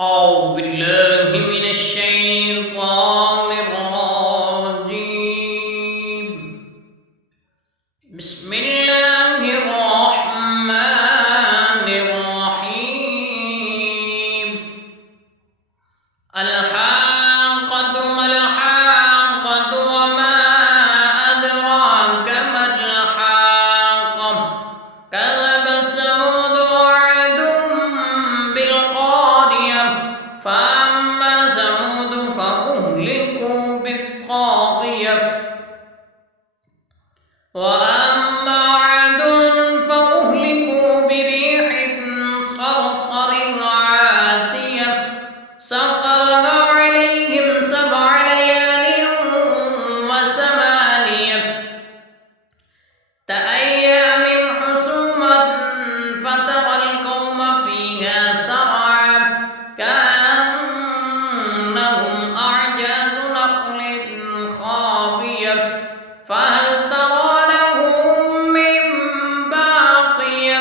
أعوذ بالله من الشيطان الرجيم. بسم الله الرحمن الرحيم. الحاقة ما الحاقة وما أدراك ما الحاقة كذب ثمود وعاد بالقارية فأما ثمود فأهلكوا بالطاغية وأما عاد فأهلكوا بريح صرصر عاتية سخرها عليهم 7 ليال و8 أيام حسوما فترى القوم فيها سرعا كأنهم أعجاز نخل خاوية فهل ترى لهم من باقية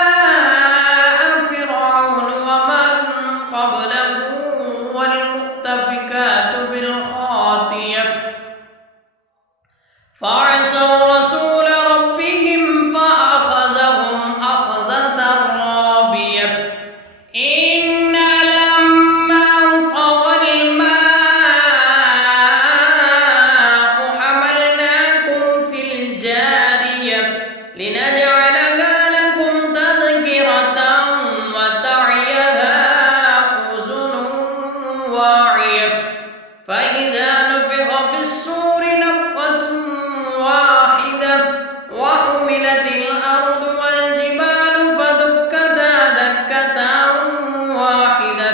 وجاء فرعون ومن قبله والمؤتفكات بالخاطية فعصوا رسول ربهم فأخذهم أخذة رابية إنا لما طغى الماء حملناكم في الجارية لنجعلها لكم تذكرة وتعيها أذن واعية فإذا نفخ في الصور نفخة واحدة وحملت الأرض والجبال فدكتا دكة واحدة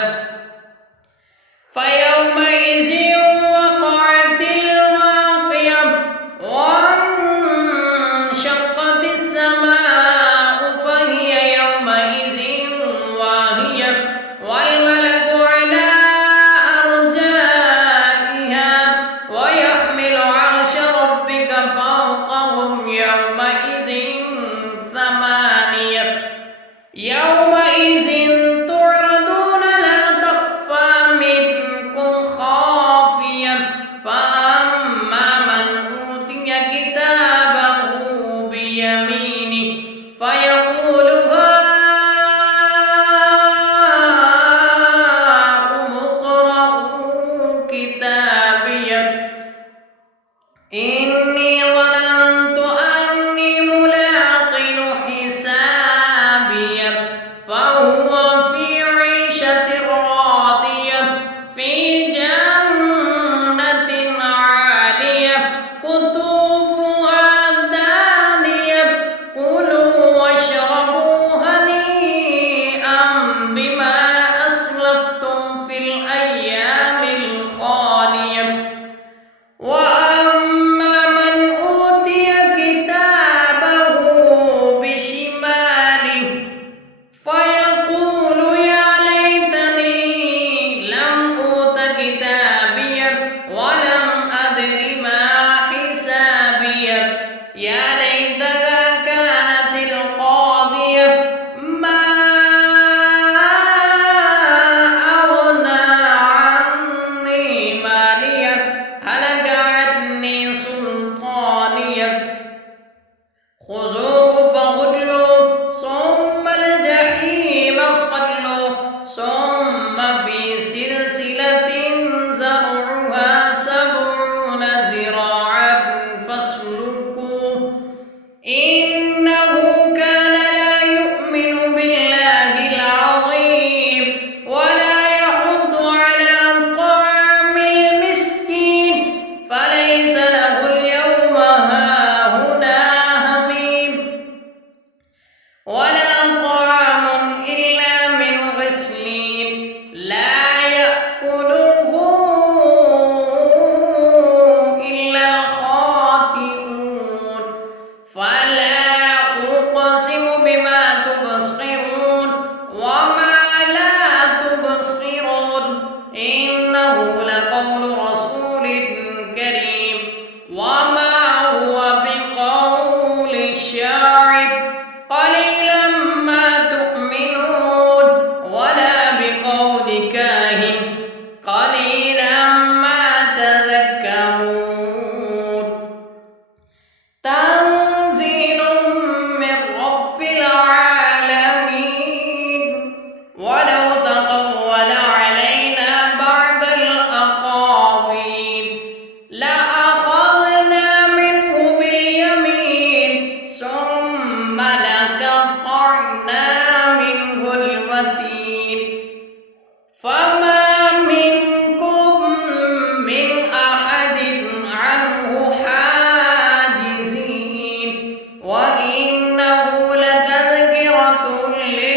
فيومئذ وقعت الواقية وانشقت السماء فهي يومئذ واهية والملك على أرجائها ويحمل عرش ربك فوقهم يومئذ 8 يومئذ تعرضون لا تخفى منكم خافية فأما من أوتي كتابه بيمينه فيقول هاؤم اقرءوا كتابيه إني ظننت أني ملاق حسابيه كل